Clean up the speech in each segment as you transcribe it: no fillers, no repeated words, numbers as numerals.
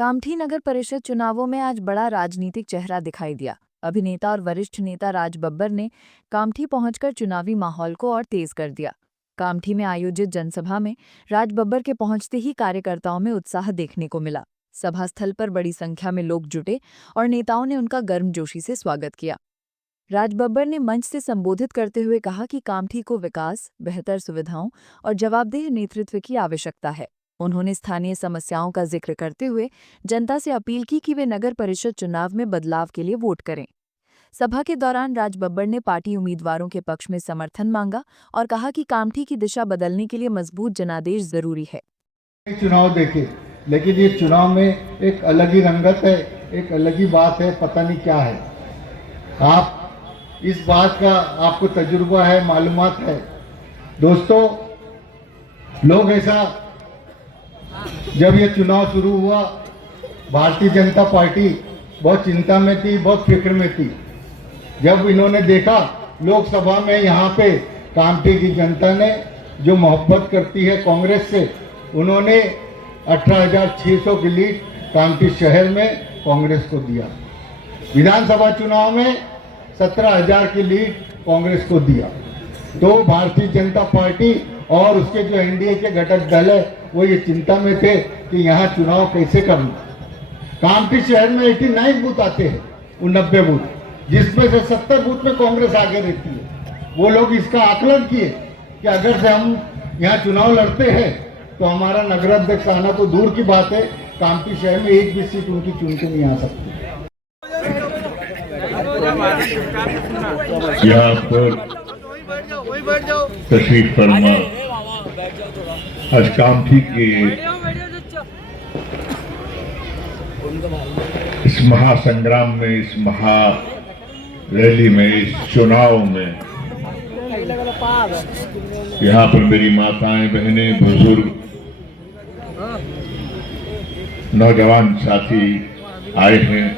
कामठी नगर परिषद चुनावों में आज बड़ा राजनीतिक चेहरा दिखाई दिया। अभिनेता और वरिष्ठ नेता राज बब्बर ने कामठी पहुंचकर चुनावी माहौल को और तेज कर दिया। कामठी में आयोजित जनसभा में राज बब्बर के पहुंचते ही कार्यकर्ताओं में उत्साह देखने को मिला। सभा स्थल पर बड़ी संख्या में लोग जुटे और नेताओं ने उनका गर्मजोशी से स्वागत किया। राज बब्बर ने मंच से संबोधित करते हुए कहा कि कामठी को विकास, बेहतर सुविधाओं और जवाबदेह नेतृत्व की आवश्यकता है। उन्होंने स्थानीय समस्याओं का जिक्र करते हुए जनता से अपील की कि वे नगर परिषद चुनाव में बदलाव के लिए वोट करें। सभा के दौरान राज बब्बर ने पार्टी उम्मीदवारों के पक्ष में समर्थन मांगा और कहा कि कामठी की दिशा बदलने के लिए मजबूत जनादेश जरूरी है। चुनाव देखे, लेकिन ये चुनाव में एक अलग ही रंगत है, एक अलग ही बात है, पता नहीं क्या है। आप इस बात का आपको तजुर्बा है, मालूमात है। दोस्तों, लोग ऐसा जब ये चुनाव शुरू हुआ, भारतीय जनता पार्टी बहुत चिंता में थी, बहुत फिक्र में थी। जब इन्होंने देखा लोकसभा में यहाँ पे कामठी की जनता ने जो मोहब्बत करती है कांग्रेस से, उन्होंने 18,600 की लीड कामठी शहर में कांग्रेस को दिया। विधानसभा चुनाव में 17,000 की लीड कांग्रेस को दिया। तो भारतीय जनता पार्टी और उसके जो एनडीए के घटक दल है वो ये चिंता में थे कि यहाँ चुनाव कैसे करना। कामठी शहर में 89 बूथ आते हैं, 90 बूथ, जिसमें से 70 बूथ में कांग्रेस आगे रहती है। वो लोग इसका आकलन किए कि अगर से हम यहाँ चुनाव लड़ते हैं तो हमारा नगराध्यक्ष आना तो दूर की बात है, कामठी शहर में एक भी सीट उनकी चुन के नहीं आ सकती। यहाँ पर तशरीफ फरमा आज कामठी के इस महासंग्राम में, इस महा रैली में, इस चुनाव में यहाँ पर मेरी माताएं, बहनें, बुजुर्ग, नौजवान साथी आए हैं।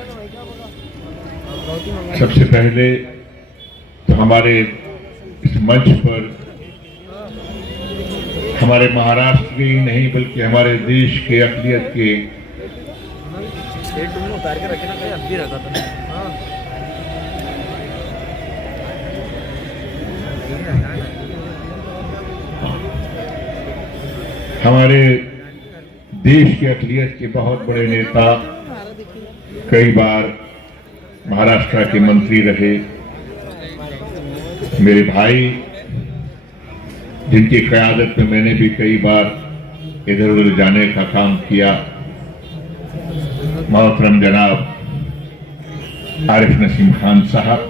सबसे पहले तो हमारे इस मंच पर हमारे महाराष्ट्र के ही नहीं बल्कि हमारे देश के अक़लियत के हमारे देश के अक़लियत के बहुत बड़े नेता, कई बार महाराष्ट्र के मंत्री रहे, मेरे भाई जिनकी क़यादत में मैंने भी कई बार इधर उधर जाने का काम किया, मोहतरम जनाब आरिफ नसीम खान साहब,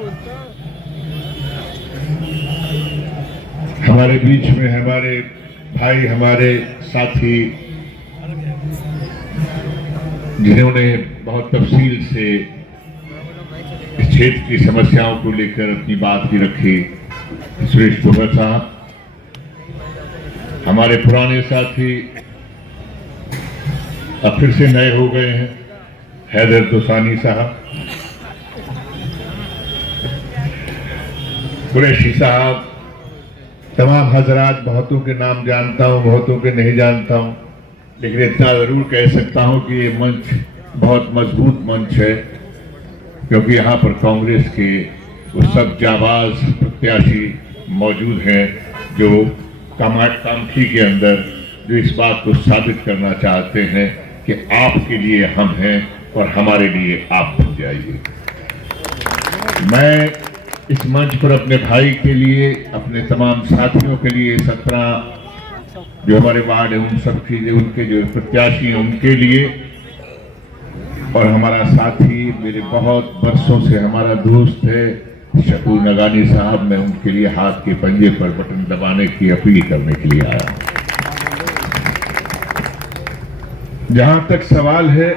हमारे बीच में हमारे भाई, हमारे साथी जिन्होंने बहुत तफसील से इस क्षेत्र की समस्याओं को लेकर अपनी बात भी रखी, सुरेश तोमर साहब, हमारे पुराने साथी अब फिर से नए हो गए हैं, हैदर दोसानी साहब, कुरैशी साहब, तमाम हजरात, बहुतों के नाम जानता हूं, बहुतों के नहीं जानता हूं, लेकिन इतना जरूर कह सकता हूं कि ये मंच बहुत मजबूत मंच है, क्योंकि यहाँ पर कांग्रेस के वो सब जाबाज प्रत्याशी मौजूद हैं जो कामठी के अंदर जो इस बात को साबित करना चाहते हैं कि आपके लिए हम हैं और हमारे लिए आप बन जाइए। मैं इस मंच पर अपने भाई के लिए, अपने तमाम साथियों के लिए, 17 जो हमारे वार्ड है उन सब के लिए, उनके जो प्रत्याशी हैं उनके लिए, और हमारा साथी, मेरे बहुत बरसों से हमारा दोस्त है शकूर नगानी साहब, मैं उनके लिए हाथ के पंजे पर बटन दबाने की अपील करने के लिए आया। जहां तक सवाल है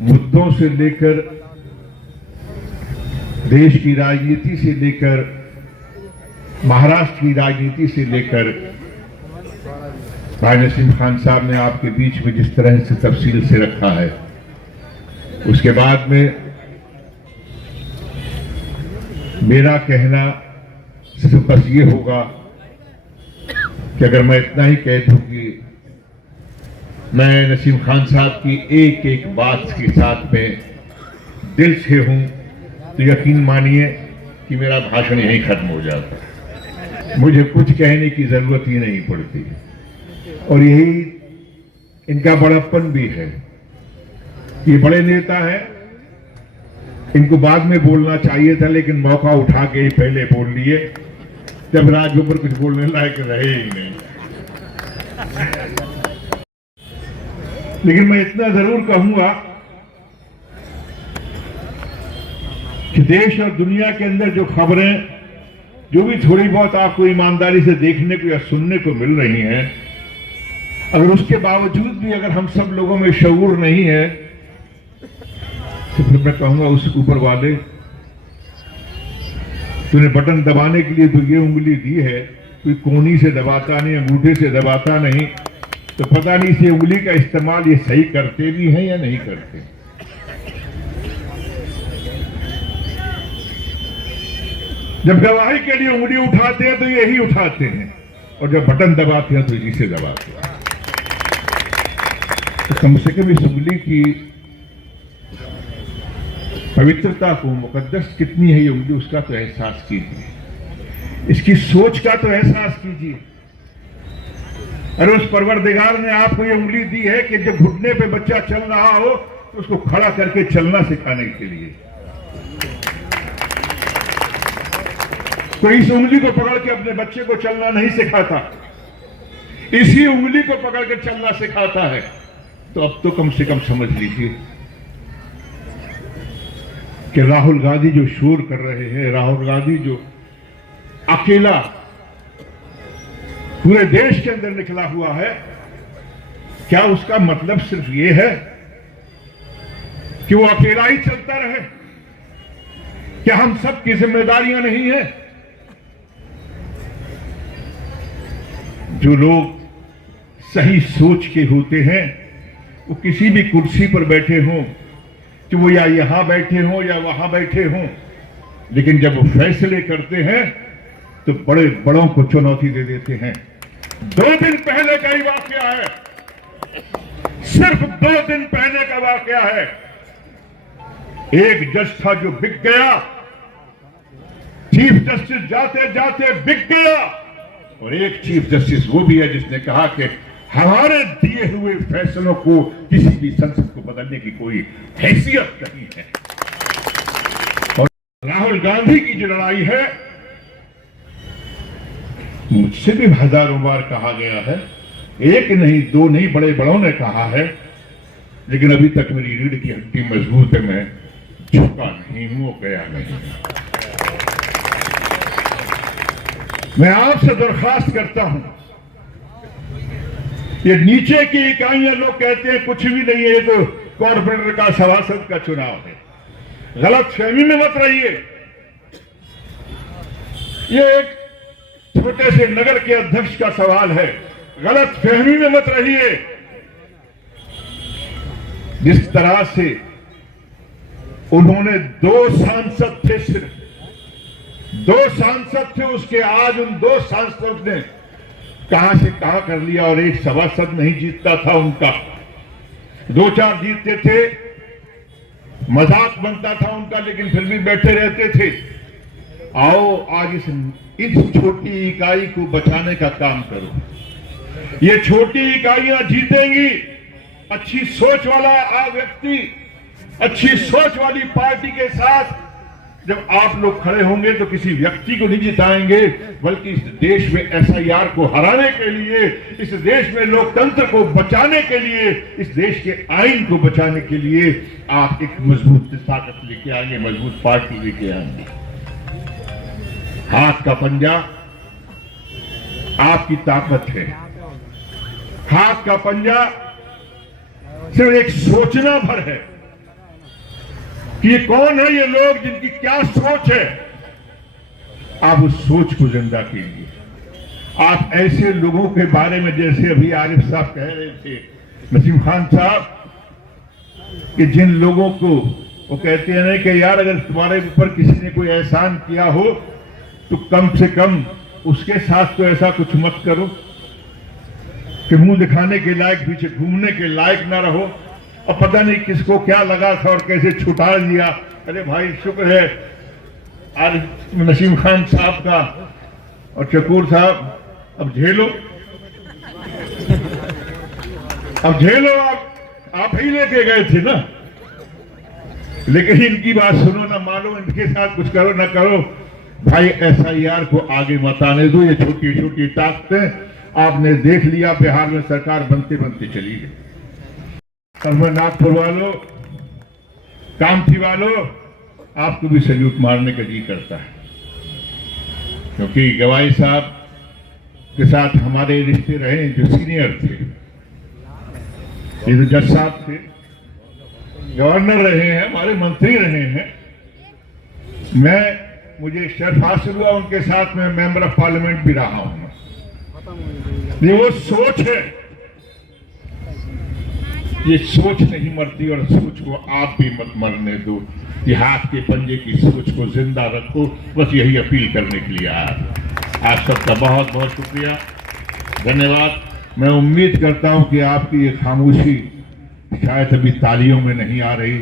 मुद्दों से लेकर, देश की राजनीति से लेकर, महाराष्ट्र की राजनीति से लेकर, भाई नसीम खान साहब ने आपके बीच में जिस तरह से तफसील से रखा है, उसके बाद में मेरा कहना सिर्फ बस ये होगा कि अगर मैं इतना ही कह दूं कि मैं नसीम खान साहब की एक एक बात के साथ में दिल से हूं, तो यकीन मानिए कि मेरा भाषण यहीं खत्म हो जाता है। मुझे कुछ कहने की जरूरत ही नहीं पड़ती, और यही इनका बड़प्पन भी है। ये बड़े नेता हैं, इनको बाद में बोलना चाहिए था, लेकिन मौका उठा के ही पहले बोल लिए, जब राज बब्बर कुछ बोलने लायक रहे ही नहीं। लेकिन मैं इतना जरूर कहूंगा कि देश और दुनिया के अंदर जो खबरें, जो भी थोड़ी बहुत आपको ईमानदारी से देखने को या सुनने को मिल रही हैं, अगर उसके बावजूद भी अगर हम सब लोगों में शऊर नहीं है, तो फिर मैं कहूंगा उस ऊपर वाले, तूने बटन दबाने के लिए तो ये उंगली दी है, कोई कोनी से दबाता नहीं, अंगूठे से दबाता नहीं, तो पता नहीं इस उंगली का इस्तेमाल ये सही करते भी हैं या नहीं करते। जब गवाही के लिए उंगली उठाते हैं तो यही उठाते हैं, और जब बटन दबाते हैं तो इसी से दबाते हैं। तो कम से कम इस उंगली की पवित्रता को, मुकद्दस कितनी है ये उंगली, उसका तो एहसास कीजिए, इसकी सोच का तो एहसास कीजिए। अरे उस परवरदिगार ने आपको ये उंगली दी है कि जब घुटने पे बच्चा चल रहा हो तो उसको खड़ा करके चलना सिखाने के लिए। कोई इस उंगली को पकड़ के अपने बच्चे को चलना नहीं सिखाता, इसी उंगली को पकड़ के चलना सिखाता है। तो अब तो कम से कम समझ लीजिए कि राहुल गांधी जो शोर कर रहे हैं, राहुल गांधी जो अकेला पूरे देश के अंदर निकला हुआ है, क्या उसका मतलब सिर्फ ये है कि वो अकेला ही चलता रहे? क्या हम सब की जिम्मेदारियां नहीं है? जो लोग सही सोच के होते हैं, वो किसी भी कुर्सी पर बैठे हों, कि वो या यहां बैठे हों या वहां बैठे हों, लेकिन जब वो फैसले करते हैं तो बड़े बड़ों को चुनौती दे देते हैं। 2 दिन पहले का ही वाकया है, सिर्फ 2 दिन पहले का वाकया है। एक जज था जो बिक गया, चीफ जस्टिस जाते जाते बिक गया, और एक चीफ जस्टिस वो भी है जिसने कहा कि हमारे दिए हुए फैसलों को किसी भी संसद को बदलने की कोई हैसियत नहीं है। और राहुल गांधी की जो लड़ाई है, मुझसे भी हजारों बार कहा गया है, एक नहीं 2 नहीं, बड़े बड़ों ने कहा है, लेकिन अभी तक मेरी रीढ़ की हड्डी मजबूत है, मैं झुका नहीं हूं, गया नहीं। मैं आपसे दरखास्त करता हूं, ये नीचे की इकाइयां लोग कहते हैं कुछ भी नहीं है, ये तो कॉर्पोरेटर का सभासद का चुनाव है। गलत फहमी में मत रहिए। ये एक छोटे से नगर के अध्यक्ष का सवाल है, गलत फहमी में मत रहिए। जिस तरह से उन्होंने 2 सांसद थे, सिर्फ 2 सांसद थे, उसके आज उन 2 सांसद ने कहां से कहां कर लिया, और एक सभासद नहीं जीतता था उनका, 2-4 जीतते थे, मजाक बनता था उनका, लेकिन फिर भी बैठे रहते थे। आओ आज इस छोटी इकाई को बचाने का काम करो। ये छोटी इकाइयां जीतेंगी। अच्छी सोच वाला व्यक्ति, अच्छी सोच वाली पार्टी के साथ जब आप लोग खड़े होंगे तो किसी व्यक्ति को नहीं जिताएंगे, बल्कि इस देश में SIR को हराने के लिए, इस देश में लोकतंत्र को बचाने के लिए, इस देश के आइन को बचाने के लिए आप एक मजबूत ताकत लेके आएंगे, मजबूत पार्टी लेके आएंगे। हाथ का पंजा आपकी ताकत है। हाथ का पंजा सिर्फ एक सोचना भर है कि ये कौन है, ये लोग जिनकी क्या सोच है। आप उस सोच को जिंदा कीजिए। आप ऐसे लोगों के बारे में, जैसे अभी आरिफ साहब कह रहे थे, नसीम खान साहब, कि जिन लोगों को वो कहते हैं ना कि यार अगर तुम्हारे ऊपर किसी ने कोई एहसान किया हो तो कम से कम उसके साथ तो ऐसा कुछ मत करो। कि मुंह दिखाने के लायक, पीछे घूमने के लायक ना रहो। अब पता नहीं किसको क्या लगा था और कैसे छुटा लिया। अरे भाई शुक्र है आज नसीम खान साहब का और चकोर साहब, अब झेलो, अब झेलो। आप ही लेके गए थे ना, लेकिन इनकी बात सुनो ना मानो, इनके साथ कुछ करो ना करो, भाई SIR को आगे मत आने दो। ये छोटी छोटी ताकतें आपने देख लिया, बिहार में सरकार बनते बनते चली गई। और नागपुर वालों, कामठी वालों, आपको भी सैल्यूट मारने का जी करता है, क्योंकि गवाई साहब के साथ हमारे रिश्ते रहे जो सीनियर थे। ये तो जज साहब थे, गवर्नर रहे हैं, हमारे मंत्री रहे हैं। मुझे शर्फ हासिल हुआ उनके साथ में मेंबर ऑफ पार्लियामेंट भी रहा हूं। ये वो सोच है, ये सोच नहीं मरती, और सोच को आप भी मत मरने दो। ये हाथ के पंजे की सोच को जिंदा रखो, बस यही अपील करने के लिए आया। आप सबका बहुत बहुत शुक्रिया, धन्यवाद। मैं उम्मीद करता हूं कि आपकी ये खामोशी शायद अभी तालियों में नहीं आ रही,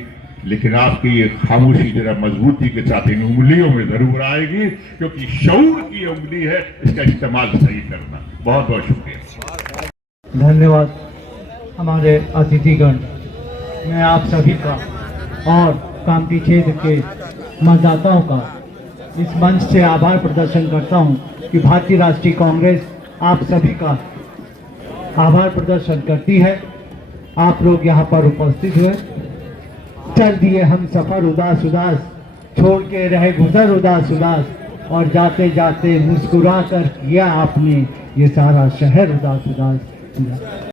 लेकिन आपकी ये खामोशी जरा मजबूती के साथ इन उंगलियों में जरूर आएगी, क्योंकि शऊर की उंगली है, इसका इस्तेमाल सही करना। बहुत बहुत शुक्रिया, धन्यवाद हमारे अतिथिगण। मैं आप सभी का और कामठी क्षेत्र के मतदाताओं का इस मंच से आभार प्रदर्शन करता हूं कि भारतीय राष्ट्रीय कांग्रेस आप सभी का आभार प्रदर्शन करती है। आप लोग यहाँ पर उपस्थित हुए, चल दिए हम सफर उदास उदास, छोड़ के रहे गुजर उदास उदास, और जाते जाते मुस्कुरा कर किया आपने ये सारा शहर उदास उदास।